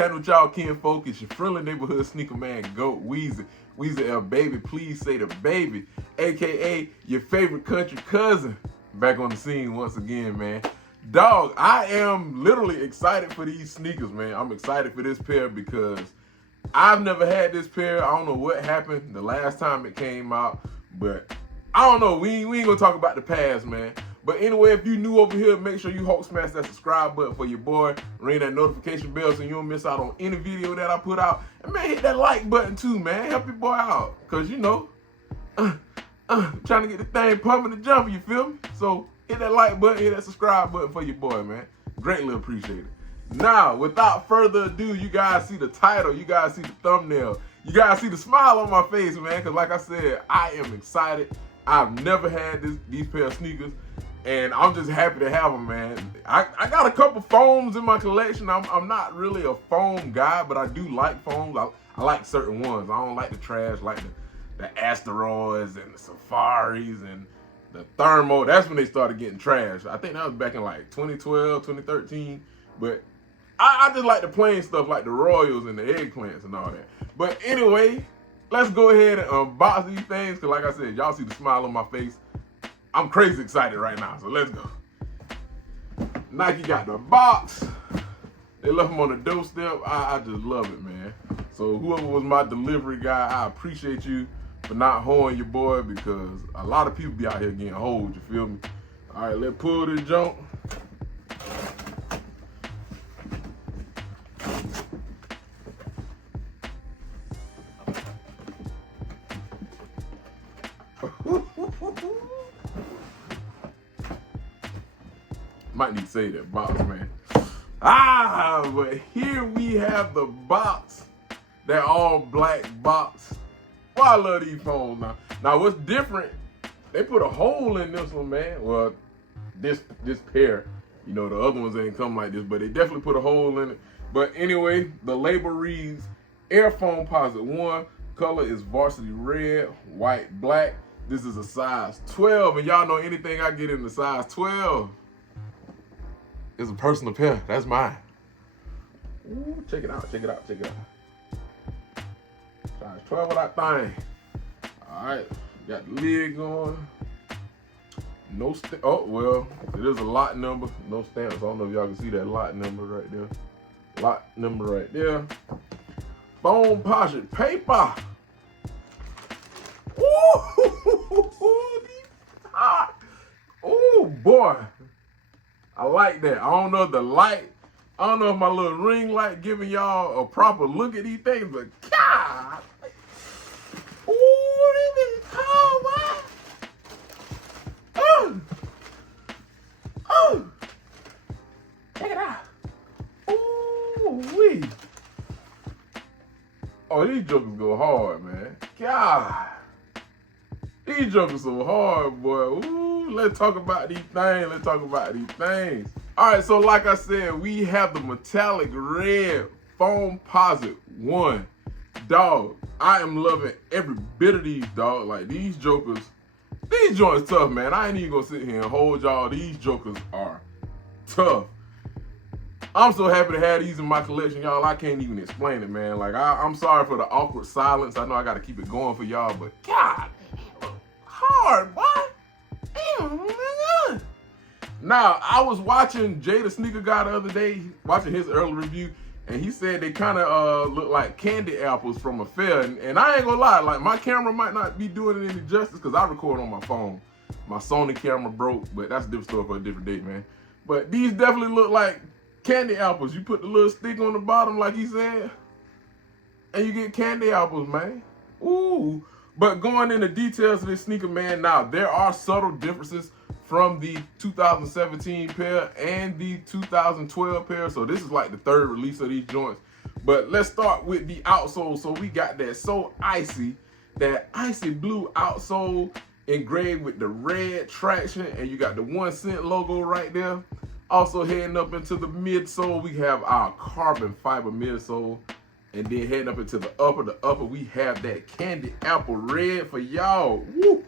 chatting with y'all kinfolk. It's your friendly neighborhood sneaker man, Goat Weezy. Weezy L Baby, please say the baby, aka your favorite country cousin. Back on the scene once again, man. Dog, I am literally excited for these sneakers, man. I'm excited for this pair because I've never had this pair. I don't know what happened the last time it came out, but I don't know. We ain't gonna talk about the past, man. But anyway, if you new over here, make sure you Hulk smash that subscribe button for your boy. Ring that notification bell so you don't miss out on any video that I put out. And man, hit that like button too, man. Help your boy out. Cause you know, trying to get the thing pumping and jumping, you feel me? So hit that like button, hit that subscribe button for your boy, man. Greatly appreciated. Now, without further ado, you guys see the title, you guys see the thumbnail, you guys see the smile on my face, man. Cause like I said, I am excited. I've never had these pair of sneakers. And I'm just happy to have them, man. I got a couple foams in my collection. I'm not really a foam guy, but I do like foams. I like certain ones. I don't like the trash, like the asteroids and the safaris and the thermo. That's when they started getting trash. I think that was back in like 2012, 2013. But I just like the plain stuff like the royals and the eggplants and all that. But anyway, let's go ahead and unbox these things. Because like I said, y'all see the smile on my face. I'm crazy excited right now, so let's go. Nike got the box. They left them on the doorstep. I just love it, man. So whoever was my delivery guy, I appreciate you for not hoeing your boy because a lot of people be out here getting hoed, you feel me? All right, let's pull this junk. Might need to say that box, man. But here we have the box, that all black box. Well, I love these phones now. Now, what's different? They put a hole in this one, man. Well, this pair, you know, the other ones ain't come like this, but they definitely put a hole in it. But anyway, the label reads Air Foamposite 1. Color is varsity red, white, black. This is a size 12, and y'all know anything I get in the size 12. It's a personal pair. That's mine. Ooh, check it out, check it out, check it out. Size 12 of that thing. All right, got the lid going. No oh, well, it is a lot number. No stamps. I don't know if y'all can see that lot number right there. Lot number right there. Foamposite paper. Ooh, oh boy. I like that. I don't know if the light, I don't know if my little ring light giving y'all a proper look at these things, but God. Ooh, this is cold, what? Oh. Check it out. Ooh, wee. Oh, these jokers go hard, man. God. These jokers so hard, boy. Ooh, let's talk about these things. Let's talk about these things. All right, so like I said, we have the metallic red Foamposite 1. Dog, I am loving every bit of these, dog. Like, these jokers, these joints tough, man. I ain't even gonna sit here and hold y'all. These jokers are tough. I'm so happy to have these in my collection, y'all. I can't even explain it, man. Like, I'm sorry for the awkward silence. I know I gotta keep it going for y'all, but God, hard, boy. Now, I was watching Jay the Sneaker Guy the other day, watching his early review, and he said they kind of look like candy apples from a fair. And I ain't gonna lie, like, my camera might not be doing it any justice because I record on my phone. My Sony camera broke, but that's a different story for a different day, man. But these definitely look like candy apples. You put the little stick on the bottom, like he said, and you get candy apples, man. Ooh. But going into details of this sneaker, man, now there are subtle differences from the 2017 pair and the 2012 pair. So this is like the third release of these joints. But let's start with the outsole. So we got that that icy blue outsole engraved with the red traction, and you got the 1 cent logo right there. Also heading up into the midsole, we have our carbon fiber midsole. And then heading up into the upper, we have that candy apple red for y'all. Woo!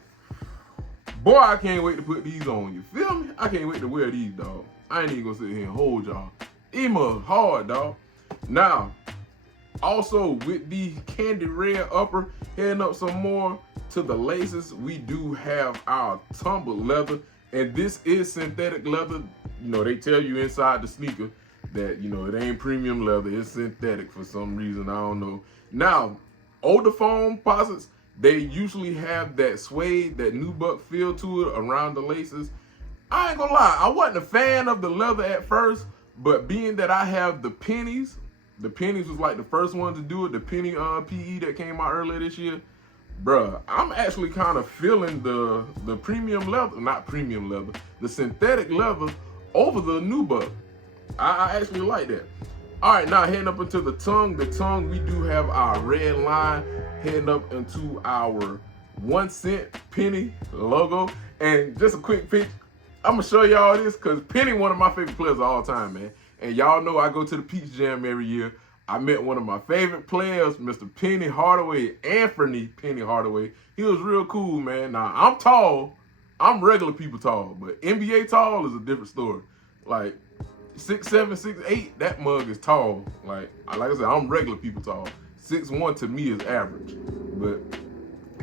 Boy, I can't wait to put these on, you feel me? I can't wait to wear these, dog. I ain't even gonna sit here and hold y'all. These must hard, dog. Now, Also, with the candy red upper, heading up some more to the laces, we do have our tumbled leather, and this is synthetic leather. You know, they tell you inside the sneaker that, you know, it ain't premium leather, it's synthetic for some reason, I don't know. Now, older Foamposites, they usually have that suede, that nubuck feel to it around the laces. I ain't gonna lie, I wasn't a fan of the leather at first, but being that I have the pennies was like the first one to do it, the penny PE that came out earlier this year. Bruh, I'm actually kind of feeling the premium leather, not premium leather, the synthetic leather over the nubuck. I actually like that. All right, now heading up into the tongue. The tongue, we do have our red line heading up into our 1 cent penny logo. And just a quick pitch, I'm gonna show y'all this because Penny one of my favorite players of all time, man. And y'all know I go to the Peach Jam every year. I met one of my favorite players, Mr. Penny Hardaway, Anthony Penny Hardaway. He was real cool, man. Now, I'm tall. I'm regular people tall, but NBA tall is a different story. Like, 6'7", 6'8", that mug is tall. Like I said, I'm regular people tall. 6'1" to me is average. But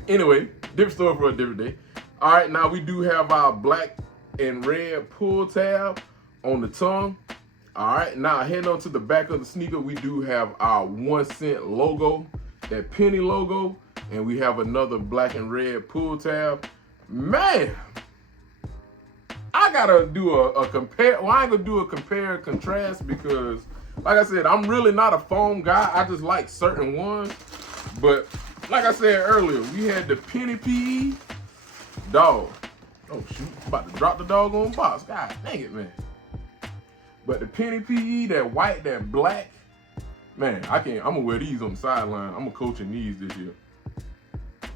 anyway, different story for a different day. All right, now we do have our black and red pull tab on the tongue. All right, now heading on to the back of the sneaker, we do have our 1 cent logo, that penny logo, and we have another black and red pull tab. Man, I gotta do a compare. Well, I ain't gonna do a compare and contrast because, like I said, I'm really not a foam guy. I just like certain ones. But like I said earlier, we had the penny PE, dog. Oh shoot, about to drop the doggone box. God dang it, man. But the penny PE, that white, that black, man, I can't. I'm gonna wear these on the sideline. I'm gonna coach in these this year.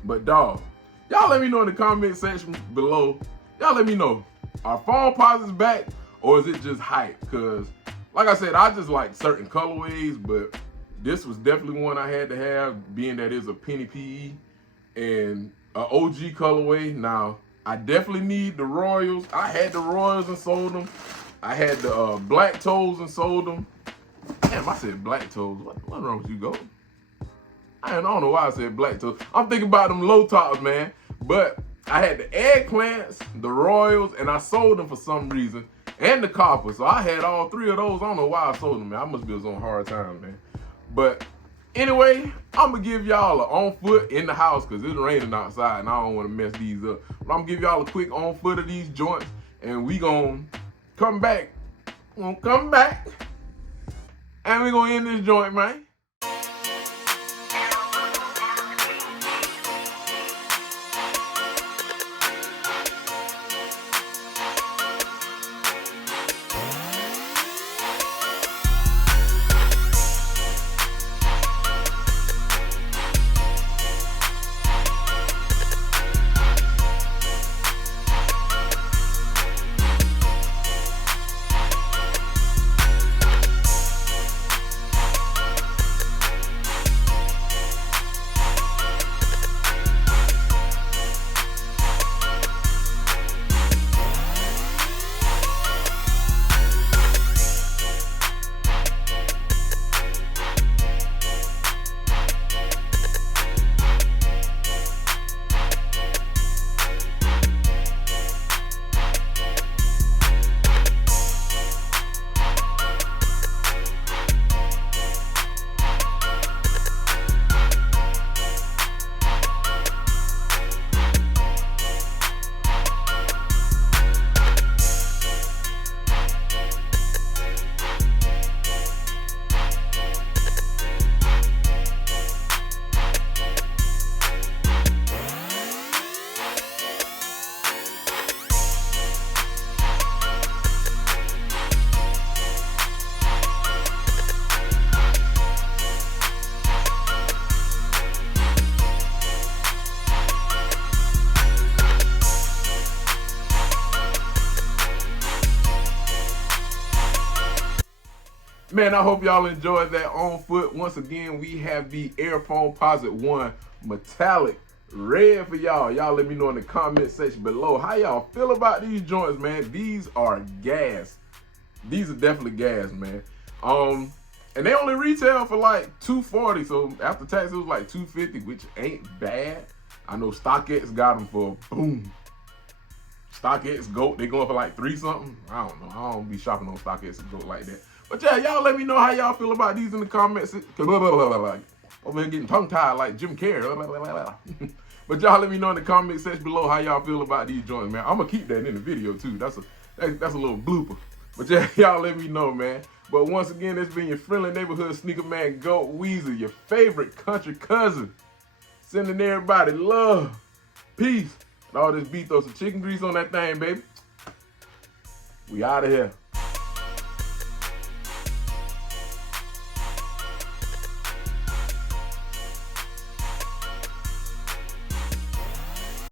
But dog, y'all let me know in the comment section below. Y'all let me know, are Foamposites back or is it just hype? Because like I said, I just like certain colorways, but this was definitely one I had to have, being that it's a penny PE and an OG colorway. Now, I definitely need the Royals. I had the Royals and sold them. I had the black toes and sold them. Damn, I said black toes. What's wrong with you, Go? I don't know why I said black toes. I'm thinking about them low tops, man. But I had the eggplants, the Royals, and I sold them for some reason, and the copper. So I had all three of those. I don't know why I sold them, man. I must be on hard time, man. But anyway, I'm going to give y'all an on foot in the house because it's raining outside and I don't want to mess these up. But I'm going to give y'all a quick on foot of these joints and we going to come back. We're going to come back and we're going to end this joint, man. Man, I hope y'all enjoyed that on foot. Once again, we have the Air Foamposite 1 metallic red for y'all. Y'all let me know in the comment section below how y'all feel about these joints, man. These are gas. These are definitely gas, man. And they only retail for like $240, so after tax it was like $250, which ain't bad. I know StockX got them for boom. StockX GOAT, they going for like $3 something. I don't know. I don't be shopping on StockX and GOAT like that. But yeah, y'all let me know how y'all feel about these in the comments. Over here getting tongue tied like Jim Carrey. But y'all let me know in the comment section below how y'all feel about these joints, man. I'm gonna keep that in the video too. That's a little blooper. But yeah, y'all let me know, man. But once again, it's been your friendly neighborhood sneaker man, GOAT Weezy, your favorite country cousin. Sending everybody love, peace, and all this beef. Throw some chicken grease on that thing, baby. We out of here.